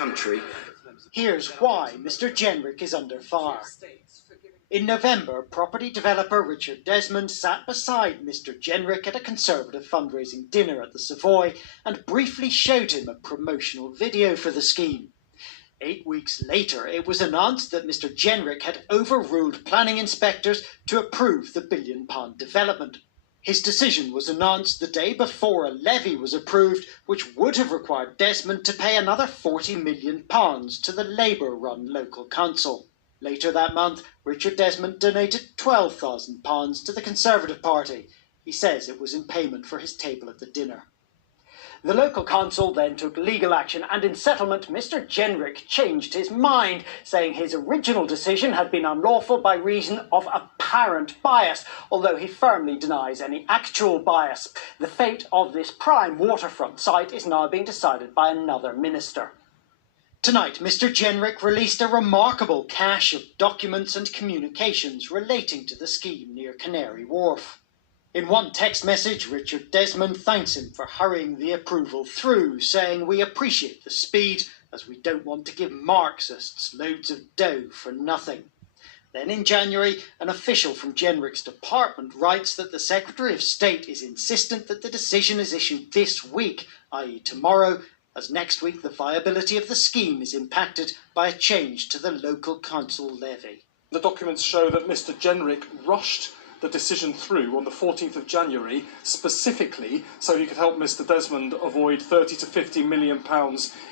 country. Here's why Mr. Jenrick is under fire. In November, property developer Richard Desmond sat beside Mr. Jenrick at a Conservative fundraising dinner at the Savoy and briefly showed him a promotional video for the scheme. 8 weeks later, it was announced that Mr. Jenrick had overruled planning inspectors to approve the £1 billion development. His decision was announced the day before a levy was approved, which would have required Desmond to pay another £40 million to the Labour-run local council. Later that month, Richard Desmond donated £12,000 to the Conservative Party. He says it was in payment for his table at the dinner. The local council then took legal action, and in settlement, Mr. Jenrick changed his mind, saying his original decision had been unlawful by reason of apparent bias, although he firmly denies any actual bias. The fate of this prime waterfront site is now being decided by another minister. Tonight, Mr. Jenrick released a remarkable cache of documents and communications relating to the scheme near Canary Wharf. In one text message, Richard Desmond thanks him for hurrying the approval through, saying, "We appreciate the speed, as we don't want to give Marxists loads of dough for nothing." Then in January, an official from Jenrick's department writes that the Secretary of State is insistent that the decision is issued this week, i.e. tomorrow, as next week the viability of the scheme is impacted by a change to the local council levy. The documents show that Mr. Jenrick rushed the decision through on the 14th of January, specifically so he could help Mr. Desmond avoid £30 to £50 million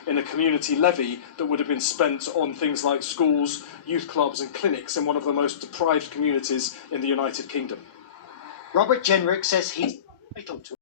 in a community levy that would have been spent on things like schools, youth clubs and clinics in one of the most deprived communities in the United Kingdom. Robert Jenrick says he's entitled to